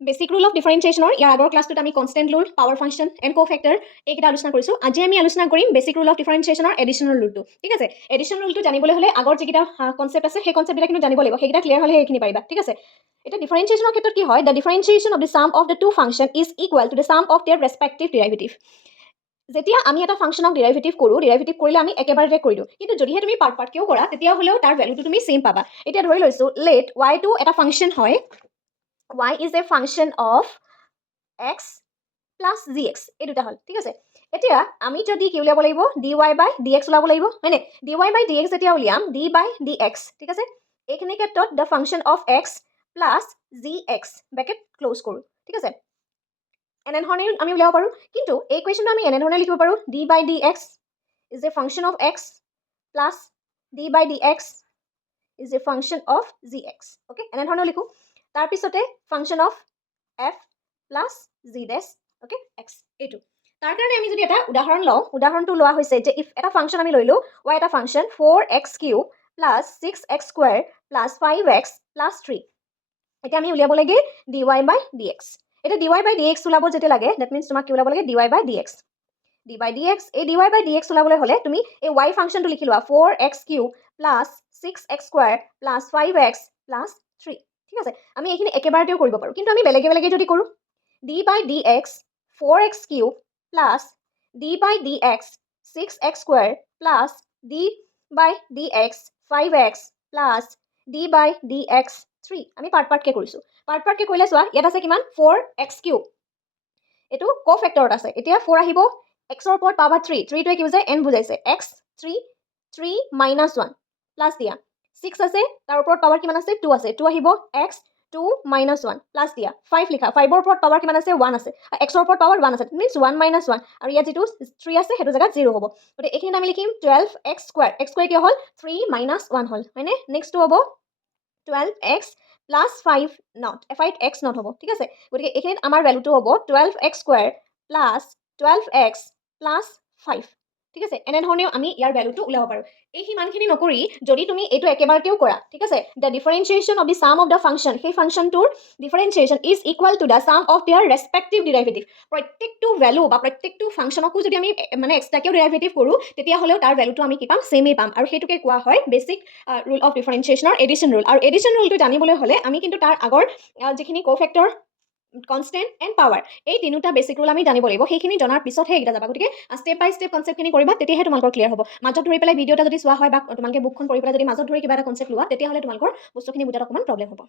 Basic rule of ডিফাৰেন্সিয়েশনৰ ইয়াৰ আগৰ ক্লাছটোত আমি constant rule, power function and cofactor এইকেইটা আলোচনা কৰিছোঁ। আজি আমি আলোচনা কৰিম বেসিক ৰুল অফ ডিফাৰেন্সিয়েশনৰ এডিশ্যনেল ৰুলটো। ঠিক আছে, এডিশ্যনেল ৰুলটো জানিবলৈ হ'লে আগৰ যিকেইটা কনচেপ্ট আছে সেই কনচেপ্টবিলাক কিন্তু জানিব লাগিব, সেইকেইটা ক্লিয়াৰ হ'লেহে এইখিনি পাৰিবা। ঠিক আছে, এতিয়া ডিফাৰেন্সিয়েশনৰ ক্ষেত্ৰত কি হয়, the differentiation of the sum of the two function is equal to the sum of their respective derivative. যেতিয়া আমি এটা ফাংচনক ডিৰাইভেটিভ কৰোঁ, ডিৰাইভেটিভ কৰিলে আমি একেবাৰতে কৰি দিওঁ, কিন্তু যদিহে তুমি পাৰ্ট পাৰ্টকেও কৰা তেতিয়াহ'লেও তাৰ ভেলুটো তুমি ছেম পাবা। এতিয়া ধৰি লৈছোঁ লেট ৱাইটো এটা ফাংচন হয়, y is a function of x plus G x, এই দুটা হ'ল। ঠিক আছে, এতিয়া আমি যদি কি উলিয়াব লাগিব, ডি ৱাই বাই ডি এক্স ওলাব লাগিব, হয়নে? ডি ৱাই বাই ডি এক্স যেতিয়া উলিয়াম, ডি বাই ডি এক্স, ঠিক আছে, এইখিনি ক্ষেত্ৰত the function of x plus G x bracket close কৰোঁ। ঠিক আছে, এনেধৰণে আমি উলিয়াব পাৰোঁ, কিন্তু এই কুৱেশ্যনটো আমি এনেধৰণে লিখিব পাৰোঁ, d by d x is a function of x plus d by d x is a function of g x. Okay, এনেধৰণে লিখোঁ। তাৰপিছতে function of f plus g dash, okay, x, এইটো। তাৰ কাৰণে আমি যদি এটা উদাহৰণ লওঁ, উদাহৰণটো লোৱা হৈছে যে ইফ এটা ফাংচন আমি লৈলোঁ, ৱাই এটা function 4x³ plus 6x² plus 5x plus 3। এতিয়া আমি উলিয়াব লাগে ডি ৱাই বাই ডি এক্স। এতিয়া ডি ৱাই বাই ডি এক্স ওলাব যেতিয়া লাগে, ডেট মিনছ তোমাক কি ওলাব লাগে, D Y by d x. D by d x, এই ডি ৱাই বাই ডি এক্স ওলাবলৈ হ'লে তুমি এই ৱাই ফাংচনটো লিখি লোৱা, 4x³ plus 6x² plus 5x plus 3। ঠিক আছে, আমি এইখিনি একেবাৰতেও কৰিব পাৰোঁ, কিন্তু আমি বেলেগে বেলেগে যদি কৰোঁ, d by d x 4x³ plus d by d x 6x² plus d by d x 5x plus d by d x 3। আমি পাৰ্ট পাৰ্টকৈ কৰিছোঁ। পাৰ্ট পাৰ্টকৈ কৰিলে চোৱা, ইয়াত আছে কিমান, 4x³, এইটো কো-ফেক্টৰত আছে। এতিয়া 4 আহিব, এক্সৰ ওপৰত পাৱাৰ 3, 3টোৱে কি বুজায়, এন বুজাইছে, x 3 মাইনাছ 1 প্লাছ দিয়া, 6 আছে, তাৰ ওপৰত পাৱাৰ কিমান আছে, 2 আছে, 2 আহিব, x 2 মাইনাছ 1 প্লাছ দিয়া, 5 লিখা, 5ৰ ওপৰত পাৱাৰ কিমান আছে, 1 আছে, এক্সৰ ওপৰত পাৱাৰ 1 আছে, মিনছ 1 মাইনাছ 1, আৰু ইয়াত যিটো 3 আছে সেইটো জেগাত 0 হ'ব। গতিকে এইখিনিত আমি লিখিম 12x², x² কিয় হ'ল, 3 মাইনাছ 1 হ'ল, হয়নে? নেক্সটটো হ'ব 12x plus 5 not, 5x not হ'ব। ঠিক আছে, গতিকে এইখিনিত আমাৰ ভেলুটো হ'ব 12x² প্লাছ 12x প্লাছ 5। ঠিক আছে, এনেধৰণেও আমি ইয়াৰ ভেলুটো ওলাব পাৰোঁ। এই সিমানখিনি নকৰি যদি তুমি এইটো একেবাৰতেও কৰা, ঠিক আছে, the differentiation of the sum of the function, সেই ফাংচনটোৰ differentiation is equal to the sum of their respective derivative. প্ৰত্যেকটো ভেলু বা প্ৰত্যেকটো ফাংচনকো যদি আমি মানে এক্সট্ৰাকেও ডিৰাইভেটিভ কৰোঁ, তেতিয়াহ'লেও তাৰ ভেলুটো আমি কি পাম, ছেমেই পাম, আৰু সেইটোকে কোৱা হয় বেছিক ৰুল অফ ডিফাৰেন্সিয়েশ্যনৰ এডিশ্যন ৰুল। আৰু এডিশ্যন ৰুলটো জানিবলৈ হ'লে আমি কিন্তু তাৰ আগৰ যিখিনি কো-ফেক্টৰ, কনষ্টেণ্ট এণ্ড পাৱাৰ, এই তিনিটা বেছিক ৰুল আমি জানিব লাগিব। সেইখিনি জনাৰ পিছতহে এইকেইটা যাবা। গতিকে ষ্টেপ বাই ষ্টেপ কনচেপ্টখিনি কৰিবা, তেতিয়াহে তোমালোকৰ ক্লিয়াৰ হ'ব। মাজত ধৰি পেলাই ভিডিঅ' এটা যদি চোৱা হয় বা তোমালোকে বুকখন পঢ়ি পেলাই যদি মাজত ধৰি কিবা এটা কনচেপ্ট লোৱা, তেতিয়াহ'লে তোমালোকৰ বস্তুখিনি বুজাত অকণমান প্ৰব্লেম হ'ব।